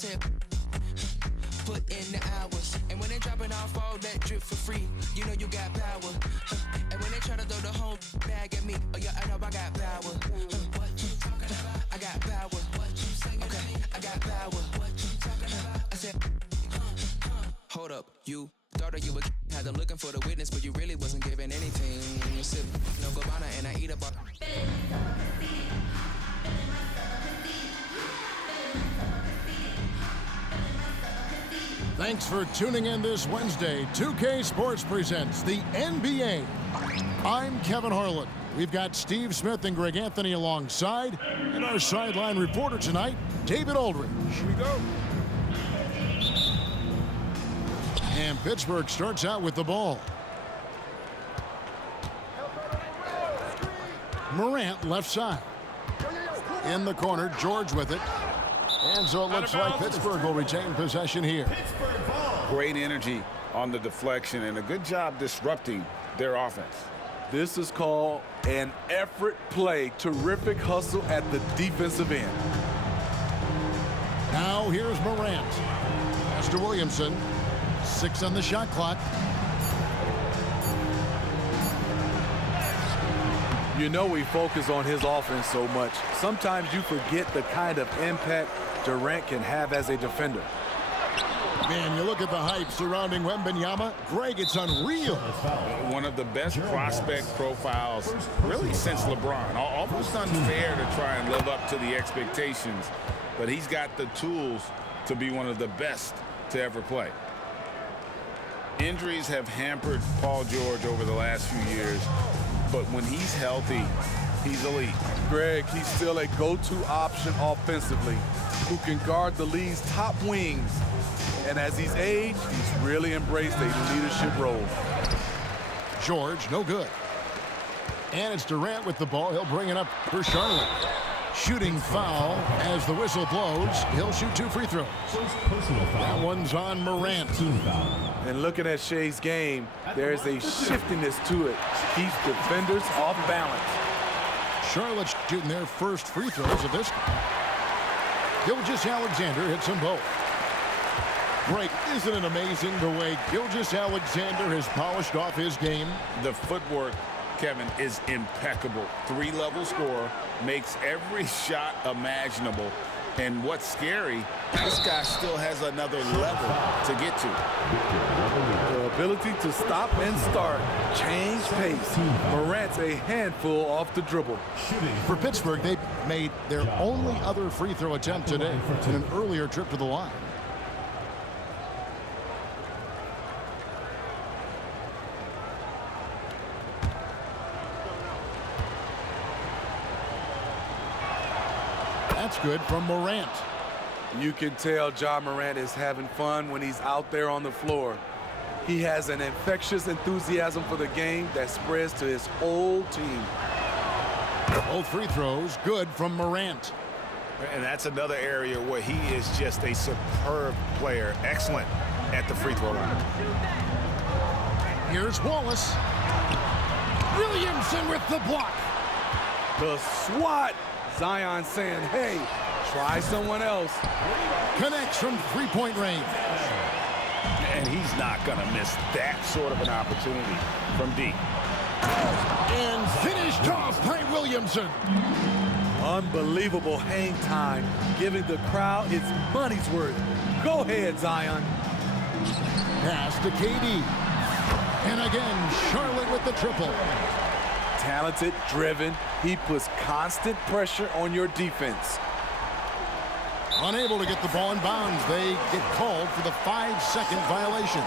said, put in the hours. And when they dropping off all that drip for free, you know you got power. And when they try to throw the whole bag at me, oh yeah, I know I got power. I got power. Okay, I got power. I said, hold up, you thought that you would had them looking for the witness, but you really wasn't giving anything. You sip no Gabbana and I eat up all. Thanks for tuning in this Wednesday. 2K Sports presents the NBA. I'm Kevin Harlan. We've got Steve Smith and Greg Anthony alongside, and our sideline reporter tonight, David Aldridge. Here we go. And Pittsburgh starts out with the ball. Morant left side. In the corner, George with it. And so it looks like Pittsburgh will retain possession here. Great energy on the deflection and a good job disrupting their offense. This is called an effort play. Terrific hustle at the defensive end. Now here's Morant. Pass to Williamson. 6 on the shot clock. You know we focus on his offense so much. Sometimes you forget the kind of impact Durant can have as a defender. Man, you look at the hype surrounding Wembanyama. Greg, it's unreal. One of the best prospect profiles really since LeBron. Almost unfair to try and live up to the expectations, but he's got the tools to be one of the best to ever play. Injuries have hampered Paul George over the last few years, but when he's healthy, he's elite. Greg, he's still a go-to option offensively who can guard the league's top wings. And as he's aged, he's really embraced a leadership role. George, no good. And it's Durant with the ball. He'll bring it up for Charlotte. Shooting foul as the whistle blows. He'll shoot 2 free throws. That one's on Morant. And looking at Shea's game, there's a shiftiness to it. Keeps defenders off balance. Charlotte's shooting their first free throws of this. Gilgeous-Alexander hits them both. Greg, isn't it amazing the way Gilgeous-Alexander has polished off his game? The footwork, Kevin, is impeccable. 3-level scorer, makes every shot imaginable. And what's scary, this guy still has another level to get to. The ability to stop and start, change pace. Morant's a handful off the dribble. For Pittsburgh, they made their only other free throw attempt today in an earlier trip to the line. That's good from Morant. You can tell Ja Morant is having fun when he's out there on the floor. He has an infectious enthusiasm for the game that spreads to his whole team. Both free throws good from Morant. And that's another area where he is just a superb player. Excellent at the free throw line. Here's Wallace. Williamson with the block. The swat. Zion saying, hey, try someone else. Connects from three-point range. And he's not going to miss that sort of an opportunity from deep. And finished off by Williamson. Unbelievable hang time, giving the crowd its money's worth. Go ahead, Zion. Pass to KD. And again, Charlotte with the triple. Talented, driven, he puts constant pressure on your defense. Unable to get the ball in bounds, they get called for the 5-second violation.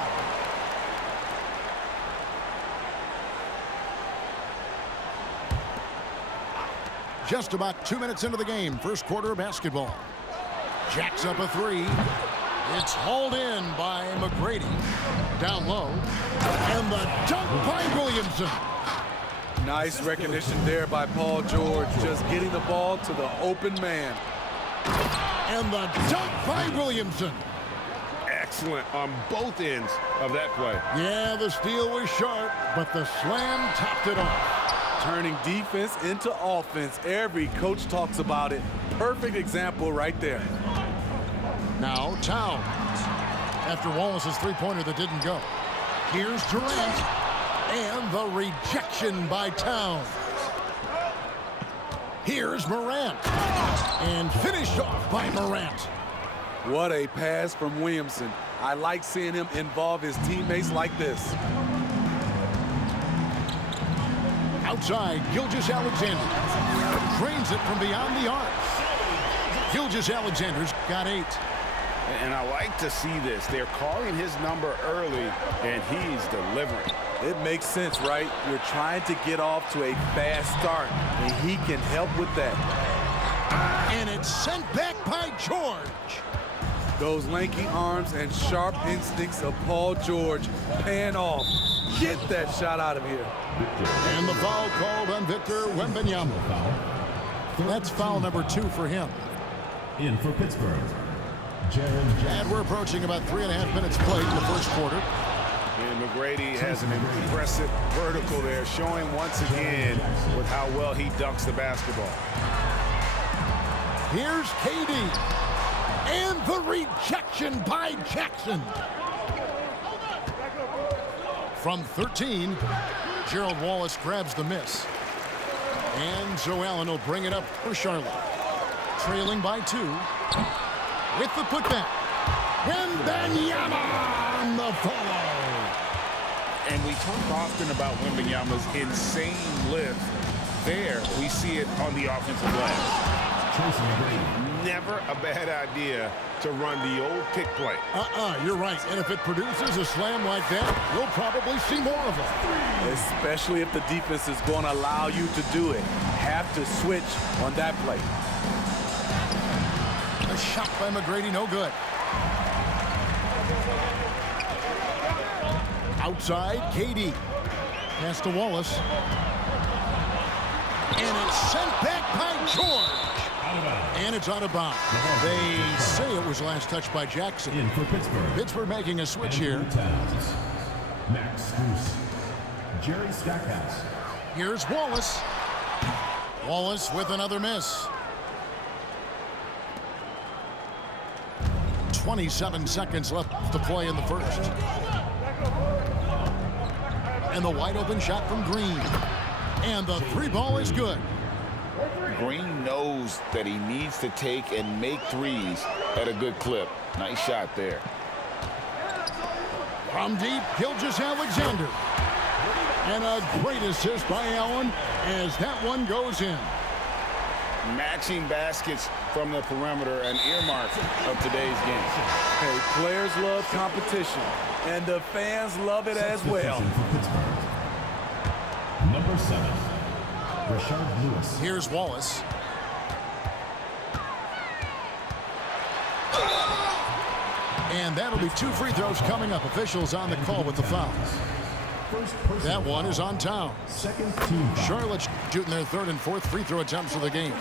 Just about 2 minutes into the game, first quarter of basketball. Jacks up a three. It's hauled in by McGrady. Down low. And the dunk by Williamson. Nice recognition there by Paul George, just getting the ball to the open man. And the dunk by Williamson. Excellent on both ends of that play. Yeah, the steal was sharp, but the slam topped it off. Turning defense into offense. Every coach talks about it. Perfect example right there. Now Towns. After Wallace's three-pointer that didn't go. Here's Durant. And the rejection by Towns. Here's Morant. And finished off by Morant. What a pass from Williamson. I like seeing him involve his teammates like this. Outside, Gilgeous-Alexander drains it from beyond the arc. Gilgeous-Alexander's got 8. And I like to see this. They're calling his number early, and he's delivering. It makes sense, right? You're trying to get off to a fast start, and he can help with that. And it's sent back by George. Those lanky arms and sharp instincts of Paul George paying off. Get that shot out of here. And the foul called on Victor Wembanyama. That's foul number 2 for him. In for Pittsburgh, And we're approaching about 3.5 minutes played in the first quarter. And McGrady has an impressive vertical there, showing once again with how well he dunks the basketball. Here's KD. And the rejection by Jackson. From 13, Gerald Wallace grabs the miss. And Joe Allen will bring it up for Charlotte. Trailing by 2. With the putback. Wembanyama on the follow. And we talk often about Wembanyama's insane lift. There, we see it on the offensive glass. Never a bad idea to run the old pick play. You're right. And if it produces a slam like that, we'll probably see more of it. Especially if the defense is going to allow you to do it. Have to switch on that play. A shot by McGrady, no good. Outside, KD. Pass to Wallace. And it's sent back by George. And it's out of bounds. They say it was last touched by Jackson. In for Pittsburgh. Pittsburgh making a switch here. Towns. Max Strus. Jerry Stackhouse. Here's Wallace. Wallace with another miss. 27 seconds left to play in the first. And the wide open shot from Green. And the 3 ball is good. Green knows that he needs to take and make threes at a good clip. Nice shot there. From deep, Gilgeous-Alexander. And a great assist by Allen as that one goes in. Matching baskets from the perimeter, an earmark of today's game. Hey, players love competition, and the fans love it as well. Number 7, Rashard Lewis. Here's Wallace. And that'll be 2 free throws coming up. Officials on the call with the fouls. That one is on Towns. Second team. Charlotte shooting their 3rd and 4th free throw attempts of the game.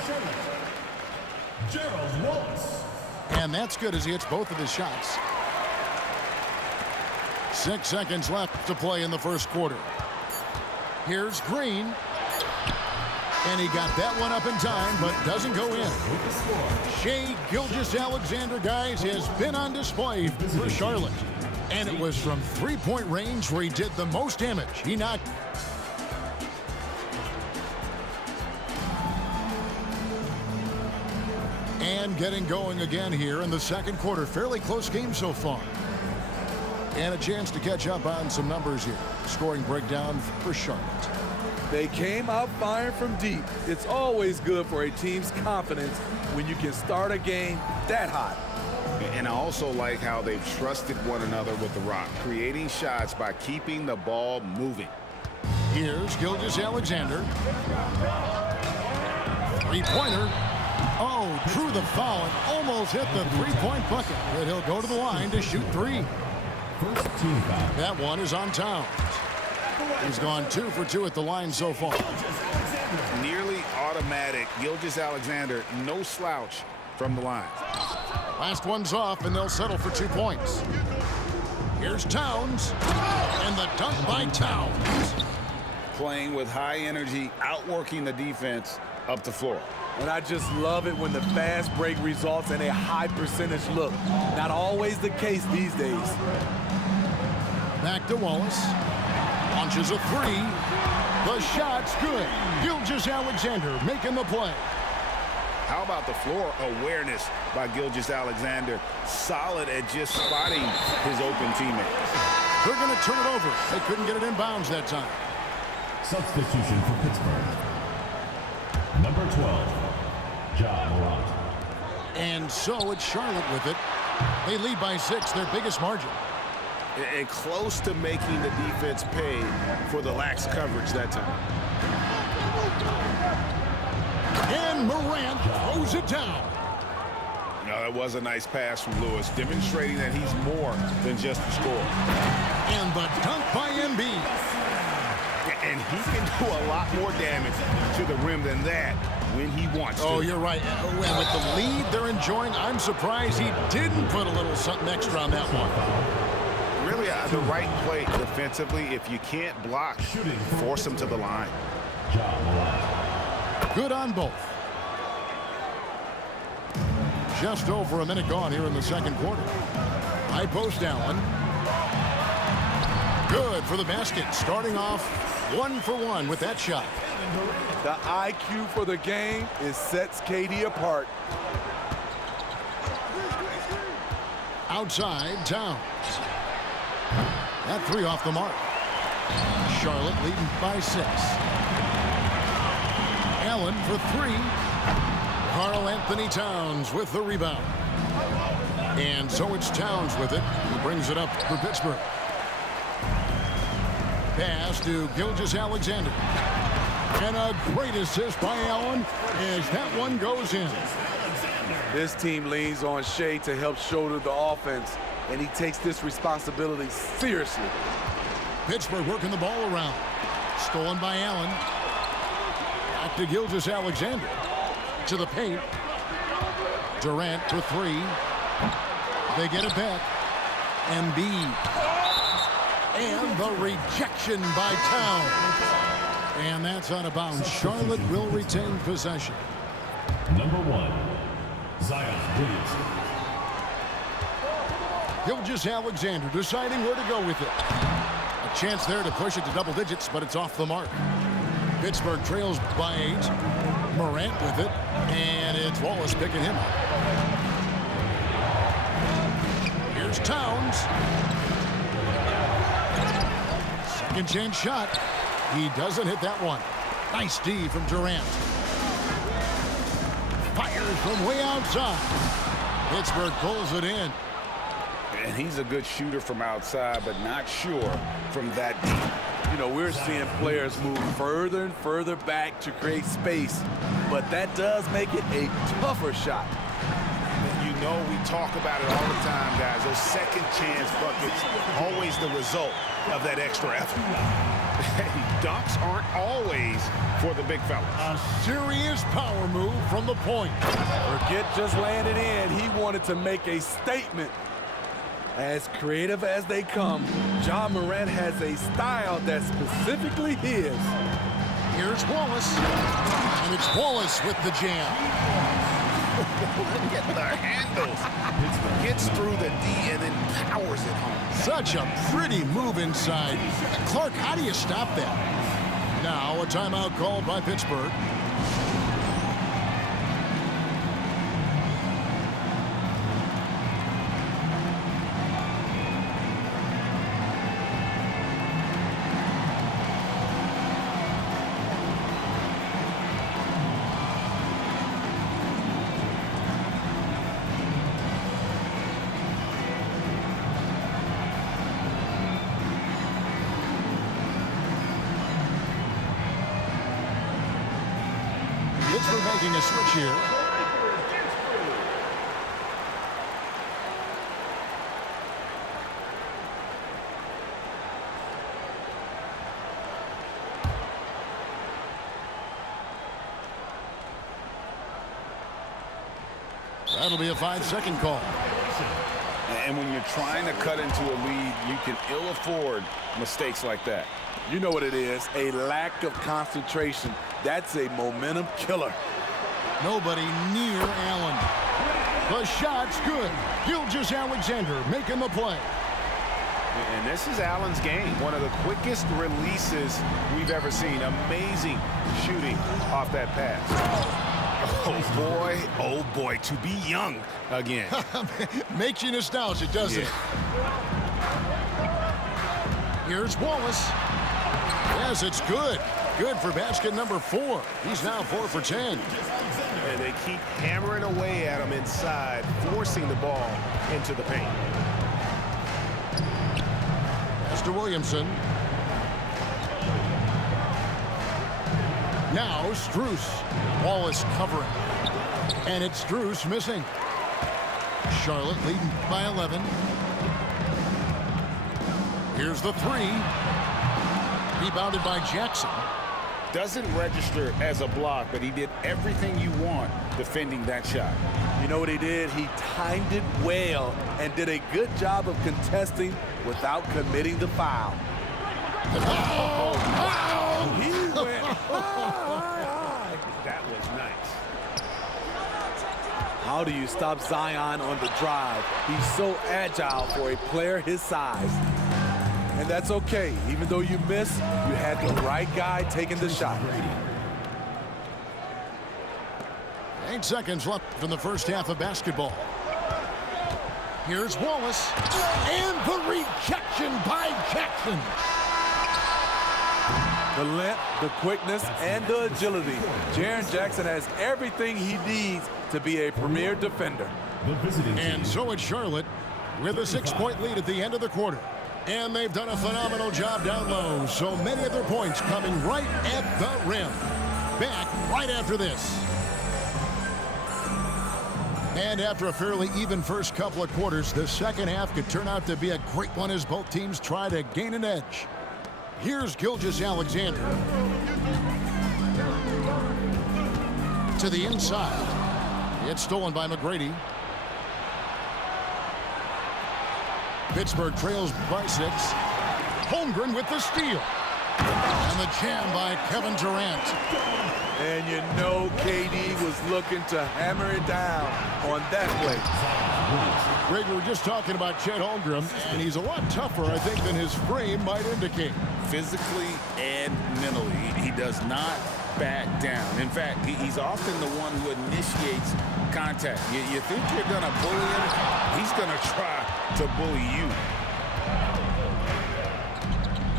Gerald Wallace. And that's good as he hits both of his shots. 6 seconds left to play in the first quarter. Here's Green. And he got that one up in time, but doesn't go in. Shai Gilgeous-Alexander, guys, has been on display for Charlotte. And it was from 3-point range where he did the most damage. He knocked. And getting going again here in the second quarter. Fairly close game so far. And a chance to catch up on some numbers here. Scoring breakdown for Charlotte. They came out firing from deep. It's always good for a team's confidence when you can start a game that hot. And I also like how they've trusted one another with the rock, creating shots by keeping the ball moving. Here's Gilgeous-Alexander. 3-pointer. Oh, drew the foul and almost hit the 3-point bucket. But he'll go to the line to shoot 3. First team foul. That one is on Towns. He's gone 2 for 2 at the line so far. Nearly automatic. Gilgeous-Alexander, no slouch from the line. Last one's off, and they'll settle for 2 points. Here's Towns, and the dunk by Towns. playing with high energy, outworking the defense up the floor. And I just love it when the fast break results in a high percentage look. Not always the case these days. Back to Wallace. Launches a three. The shot's good. Gilgeous-Alexander making the play. How about the floor awareness by Gilgeous-Alexander? Solid at just spotting his open teammate. They're going to turn it over. They couldn't get it in bounds that time. Substitution for Pittsburgh. Number 12, Ja Morant. And so it's Charlotte with it. They lead by 6, their biggest margin. And close to making the defense pay for the lax coverage that time. And Morant throws it down. No, that was a nice pass from Lewis, demonstrating that he's more than just a scorer. And the dunk by Embiid. And he can do a lot more damage to the rim than that when he wants to. Oh, you're right. And with the lead they're enjoying, I'm surprised he didn't put a little something extra on that one. Really, the right play defensively. If you can't block, force him to the line. Ja Morant. Good on both. Just over a minute gone here in the second quarter. High post Allen. Good for the basket. Starting off 1 for 1 with that shot. The IQ for the game sets KD apart. Outside, Towns. That three off the mark. Charlotte leading by 6. Allen for 3. Karl-Anthony Towns with the rebound. And so it's Towns with it. He brings it up for Pittsburgh. Pass to Gilgeous-Alexander. And a great assist by Allen as that one goes in. This team leans on Shea to help shoulder the offense, and he takes this responsibility seriously. Pittsburgh working the ball around. Stolen by Allen. Back to Gilgeous-Alexander. To the paint. Durant for 3. They get it back. Embiid. And the rejection by Towns. And that's out of bounds. Charlotte will retain possession. Number 1, Zion Williamson. Gilgeous-Alexander deciding where to go with it. A chance there to push it to double digits, but it's off the mark. Pittsburgh trails by 8. Morant with it, and it's Wallace picking him up. Here's Towns. Second chance shot. He doesn't hit that one. Nice D from Durant. Fires from way outside. Pittsburgh pulls it in. And he's a good shooter from outside, but not sure from that deep. You know, we're seeing players move further and further back to create space, but that does make it a tougher shot. You know, we talk about it all the time, guys. Those second chance buckets, always the result of that extra effort. Dunks aren't always for the big fellas. A serious power move from the point. Forget just laying it in. He wanted to make a statement. As creative as they come, Ja Morant has a style that's specifically his. Here's Wallace. And it's Wallace with the jam. Look at the handles. Gets through the D and then powers it home. Such a pretty move inside. Clark, how do you stop that? Now a timeout called by Pittsburgh. Pittsburgh making a switch here. That'll be a 5-second call. And when you're trying to cut into a lead, you can ill afford mistakes like that. You know what it is, a lack of concentration. That's a momentum killer. Nobody near Allen. The shot's good. Gilgeous-Alexander making the play. And this is Allen's game. One of the quickest releases we've ever seen. Amazing shooting off that pass. Oh boy, to be young again. Makes you nostalgic, doesn't it? Here's Wallace. Yes, it's good. Good for basket number 4. He's now 4 for 10. And they keep hammering away at him inside, forcing the ball into the paint. Mr. Williamson. Now Strus. Wallace covering. And it's Strus missing. Charlotte leading by 11. Here's the 3. Rebounded by Jackson. Doesn't register as a block, but he did everything you want defending that shot. You know what he did? He timed it well and did a good job of contesting without committing the foul. He went high. That was nice. How do you stop Zion on the drive? He's so agile for a player his size. And that's okay. Even though you miss, you had the right guy taking the shot. 8 seconds left in the first half of basketball. Here's Wallace. And the rejection by Jackson. The length, the quickness, and the agility. Jaren Jackson has everything he needs to be a premier defender. And so it's Charlotte with a 6-point lead at the end of the quarter. And they've done a phenomenal job down low. So many of their points coming right at the rim. Back right after this. And after a fairly even first couple of quarters, the second half could turn out to be a great one as both teams try to gain an edge. Here's Gilgeous-Alexander. To the inside. It's stolen by McGrady. Pittsburgh trails by 6. Holmgren with the steal. And the jam by Kevin Durant. And you know KD was looking to hammer it down on that play. Greg, we were just talking about Chet Holmgren, and he's a lot tougher, I think, than his frame might indicate. Physically and mentally, he does not back down. In fact, he's often the one who initiates contact. You think you're going to bully him, he's going to try to bully you.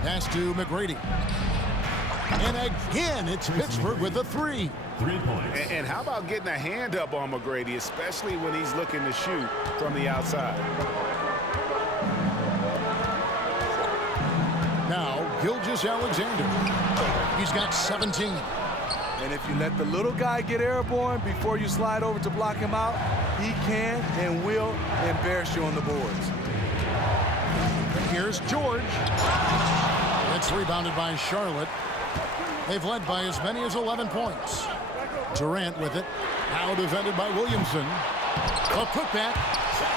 Pass to McGrady. And again, it's Pittsburgh with a 3. 3 points. And how about getting a hand up on McGrady, especially when he's looking to shoot from the outside? Now, Gilgeous-Alexander. He's got 17. And if you let the little guy get airborne before you slide over to block him out, he can and will embarrass you on the boards. Here's George. It's rebounded by Charlotte. They've led by as many as 11 points. Durant with it. Now defended by Williamson. A putback.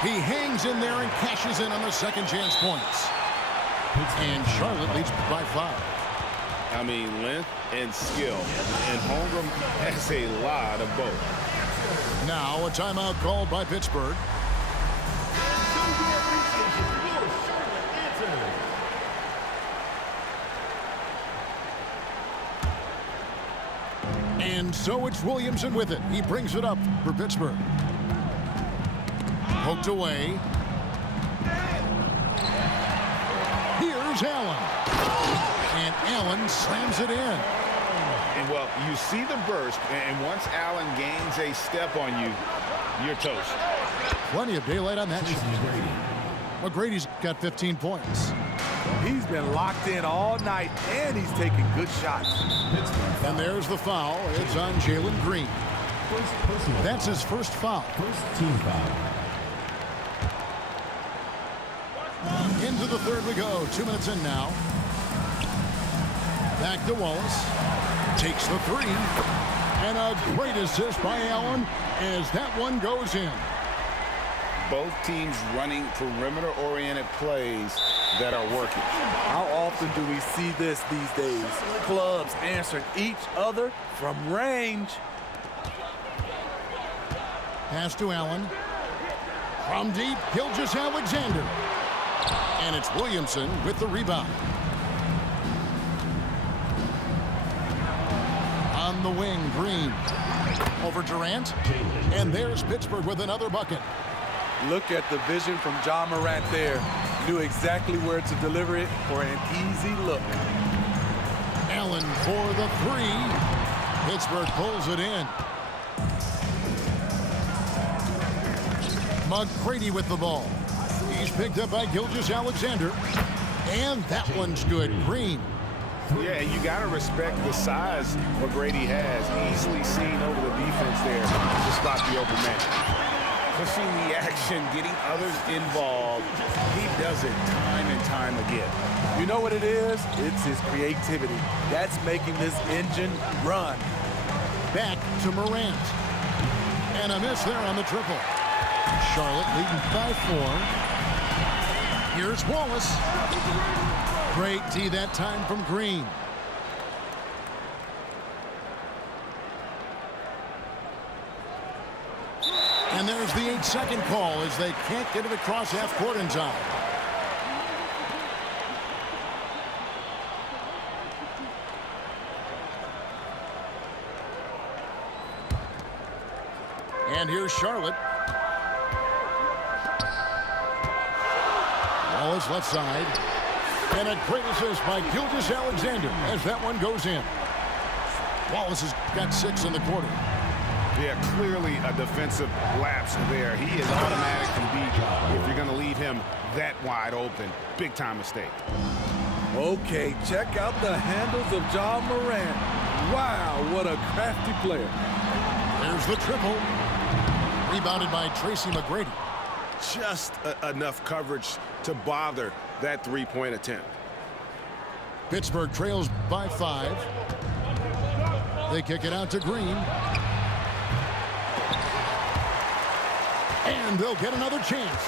He hangs in there and cashes in on the second chance points. And Charlotte leads by 5. I mean, length and skill. And Holmgren has a lot of both. Now a timeout called by Pittsburgh. And so it's Williamson with it. He brings it up for Pittsburgh. Poked away. Here's Allen. And Allen slams it in. And, well, you see the burst, and once Allen gains a step on you, you're toast. Plenty of daylight on that shot. McGrady's got 15 points. He's been locked in all night, and he's taking good shots. And there's the foul. It's on Jalen Green. That's his first foul. First team foul. Into the third we go. 2 minutes in now. Back to Wallace. Takes the 3. And a great assist by Allen as that one goes in. both teams running perimeter-oriented plays that are working. How often do we see this these days? Clubs answering each other from range. Pass to Allen. From deep, Gilgeous-Alexander. And it's Williamson with the rebound. On the wing, Green. Over Durant. And there's Pittsburgh with another bucket. Look at the vision from Ja Morant there. Knew exactly where to deliver it for an easy look. Allen for the three. Pittsburgh pulls it in. McGrady with the ball. He's picked up by Gilgeous-Alexander. And that one's good. Green. Yeah, and you got to respect the size McGrady has. Easily seen over the defense there to spot the open man. Pushing the action, getting others involved. He does it time and time again. You know what it is? It's his creativity. That's making this engine run. Back to Morant. And a miss there on the triple. Charlotte leading by 4. Here's Wallace. Great D that time from Green. And there's the 8-second call as they can't get it across half court in time. And here's Charlotte. Wallace left side. And a great assist by Gilgeous-Alexander as that one goes in. Wallace has got 6 in the quarter. Yeah, clearly a defensive lapse there. He is automatic from deep if you're going to leave him that wide open. Big time mistake. Okay, check out the handles of Ja Morant. Wow, what a crafty player. There's the triple. Rebounded by Tracy McGrady. Just enough coverage to bother that three-point attempt. Pittsburgh trails by 5. They kick it out to Green. And they'll get another chance.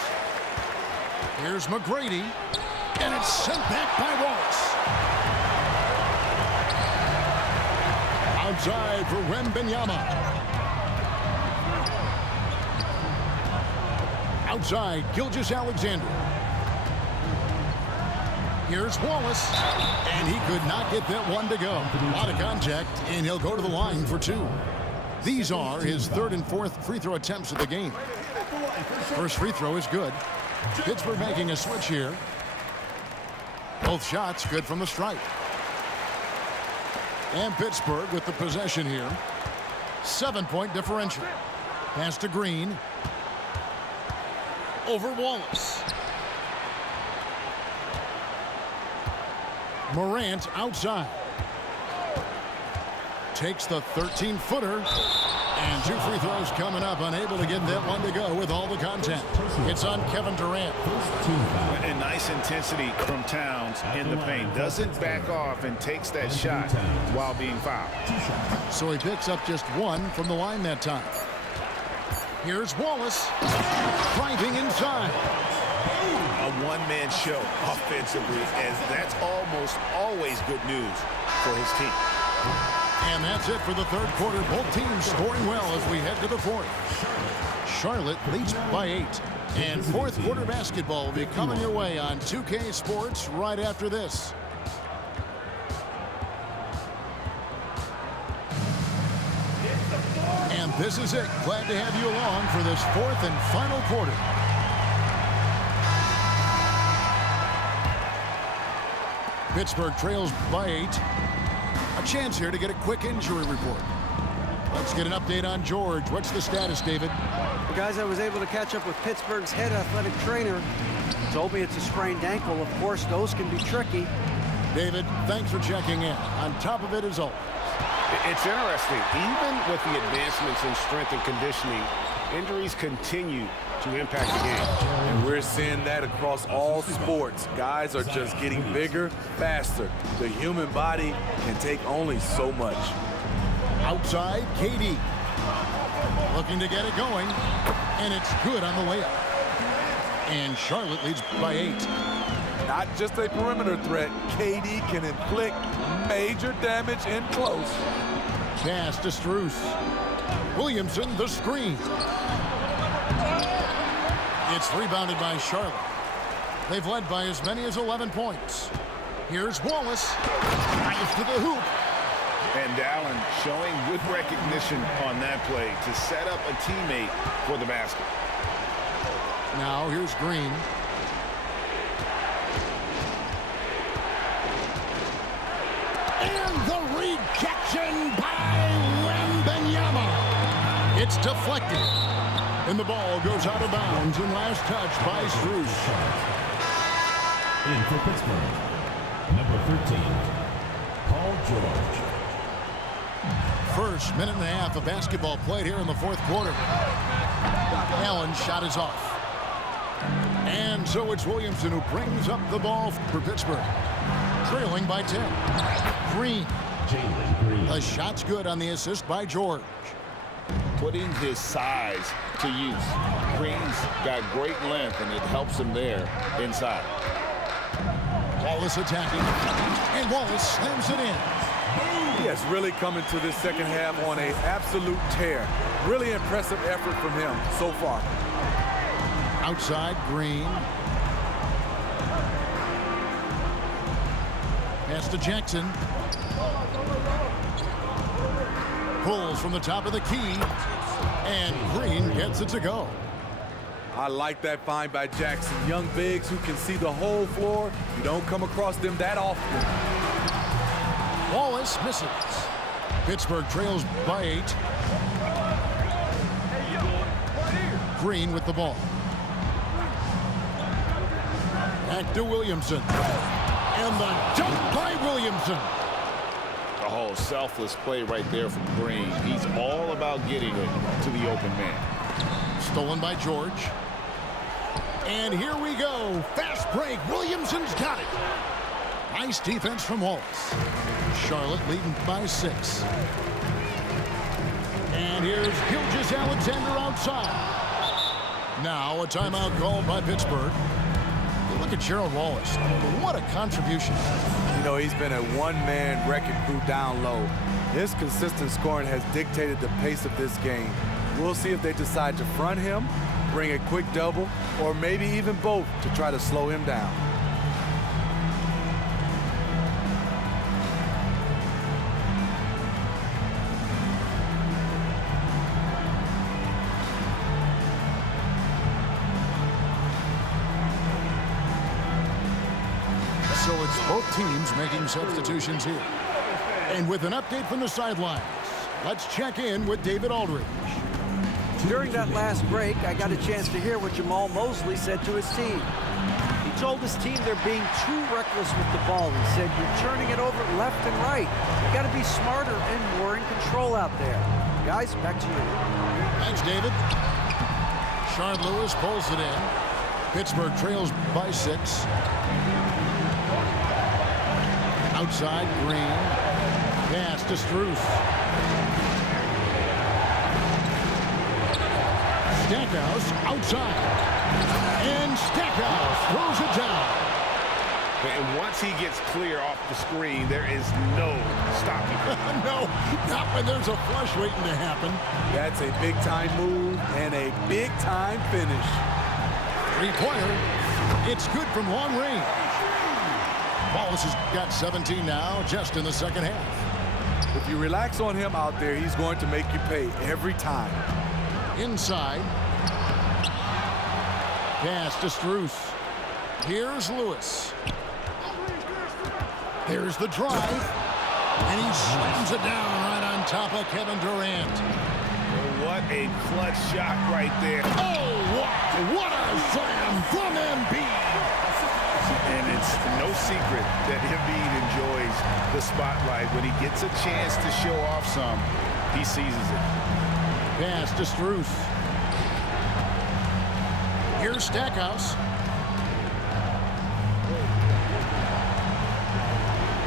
Here's McGrady. And it's sent back by Wallace. Outside for Wembanyama. Outside, Gilgeous-Alexander. Here's Wallace. And he could not get that one to go. A lot of contact, and he'll go to the line for 2. These are his 3rd and 4th free throw attempts of the game. First free throw is good. Pittsburgh making a switch here. Both shots good from the stripe. And Pittsburgh with the possession here. 7-point differential. Pass to Green. Over Wallace. Morant outside. Takes the 13-footer. And 2 free throws coming up. Unable to get that one to go with all the contact. It's on Kevin Durant. And nice intensity from Towns in the paint. Doesn't back off and takes that shot while being fouled. So he picks up just 1 from the line that time. Here's Wallace. Driving inside. A one-man show offensively, as that's almost always good news for his team. And that's it for the 3rd quarter. Both teams scoring well as we head to the 4th. Charlotte leads by 8. And 4th quarter basketball will be coming your way on 2K Sports right after this. And this is it. Glad to have you along for this 4th and final quarter. Pittsburgh trails by 8. A chance here to get a quick injury report. Let's get an update on George. What's the status, David? Well, guys, I was able to catch up with Pittsburgh's head athletic trainer. Told me it's a sprained ankle. Of course, those can be tricky. David, thanks for checking in. On top of it is always. It's interesting. Even with the advancements in strength and conditioning, injuries continue to impact the game. And we're seeing that across all sports. Guys are just getting bigger, faster. The human body can take only so much. Outside, KD. Looking to get it going. And it's good on the way up. And Charlotte leads by 8. Not just a perimeter threat, KD can inflict major damage in close. Pass to Strus. Williamson, the screen. It's rebounded by Charlotte. They've led by as many as 11 points. Here's Wallace. Drives to the hoop. And Allen showing good recognition on that play to set up a teammate for the basket. Now here's Green. And the rejection by Wembanyama. It's deflected. And the ball goes out of bounds and last touch by Strus. In for Pittsburgh, number 13, Paul George. First minute and a half of basketball played here in the fourth quarter. Allen's shot is off. And so it's Williamson who brings up the ball for Pittsburgh. Trailing by 10. Green. Jalen Green. The shot's good on the assist by George. Putting his size to use. Green's got great length, and it helps him there inside. Wallace attacking. And Wallace slams it in. He has really come into this second half on an absolute tear. Really impressive effort from him so far. Outside, Green. Pass to Jackson. Pulls from the top of the key. And Green gets it to go. I like that find by Jackson. Young bigs who can see the whole floor. You don't come across them that often. Wallace misses. Pittsburgh trails by 8. Green with the ball. Back to Williamson. And the dunk by Williamson. Oh, selfless play right there from Green. He's all about getting it to the open man. Stolen by George. And here we go. Fast break. Williamson's got it. Nice defense from Wallace. Charlotte leading by 6. And here's Gilgeous-Alexander outside. Now a timeout called by Pittsburgh. Look at Gerald Wallace. What a contribution. You know, he's been a one-man wrecking crew down low. His consistent scoring has dictated the pace of this game. We'll see if they decide to front him, bring a quick double, or maybe even both to try to slow him down. So it's both teams making substitutions here. And with an update from the sidelines, let's check in with David Aldridge. During that last break, I got a chance to hear what Jamal Mosley said to his team. He told his team they're being too reckless with the ball. He said, you're turning it over left and right. You got to be smarter and more in control out there. Guys, back to you. Thanks, David. Shard Lewis pulls it in. Pittsburgh trails by 6. Outside, Green. Pass to Strus. Stackhouse outside. And Stackhouse throws it down. And once he gets clear off the screen, there is no stopping him. No, not when there's a flush waiting to happen. That's a big-time move and a big-time finish. Three-pointer. It's good from long range. Wallace has got 17 now, just in the second half. If you relax on him out there, he's going to make you pay every time. Inside. Pass to Strus. Here's Lewis. There's the drive. And he slams it down right on top of Kevin Durant. What a clutch shot right there. Oh, what a slam from Embiid. And it's no secret that Embiid enjoys the spotlight. When he gets a chance to show off some, he seizes it. Pass to Strus. Here's Stackhouse.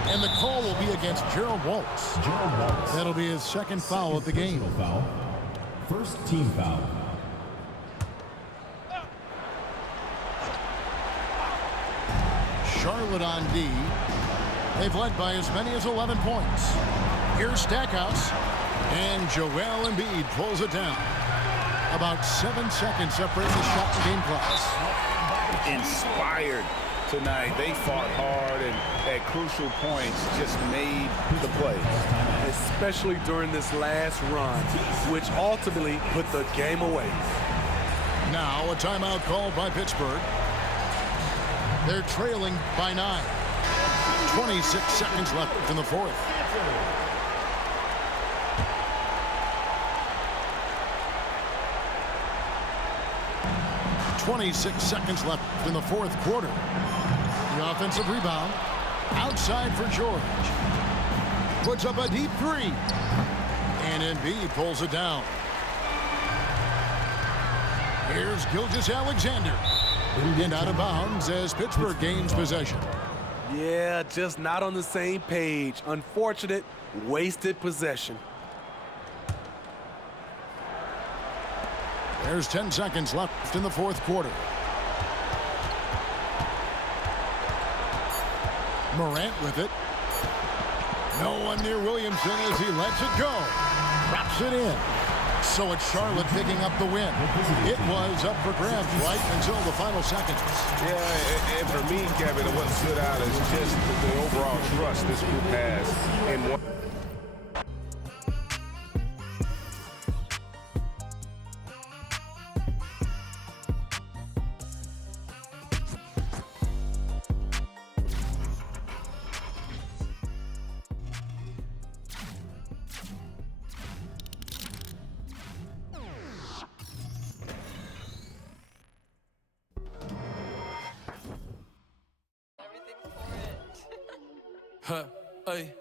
And the call will be against Gerald Wallace. Gerald Wallace. That'll be his second foul of the game. Personal foul. First team foul. Charlotte on D. They've led by as many as 11 points. Here's Stackhouse. And Joel Embiid pulls it down. About 7 seconds separate the shot and game clocks. Inspired tonight. They fought hard and at crucial points just made the plays. Especially during this last run, which ultimately put the game away. Now a timeout called by Pittsburgh. They're trailing by 9. 26 seconds left in the fourth. .26 seconds left in the fourth quarter. The offensive rebound. Outside for George. Puts up a deep three. And Embiid pulls it down. Here's Gilgeous-Alexander. And out of bounds as Pittsburgh gains possession. Yeah, just not on the same page. Unfortunate, wasted possession. There's 10 seconds left in the fourth quarter. Morant with it. No one near Williamson as he lets it go. Drops it in. So it's Charlotte picking up the win. It was up for grabs right until the final seconds. Yeah, and for me, Kevin, what stood out is just the overall trust this group has in one. Hey.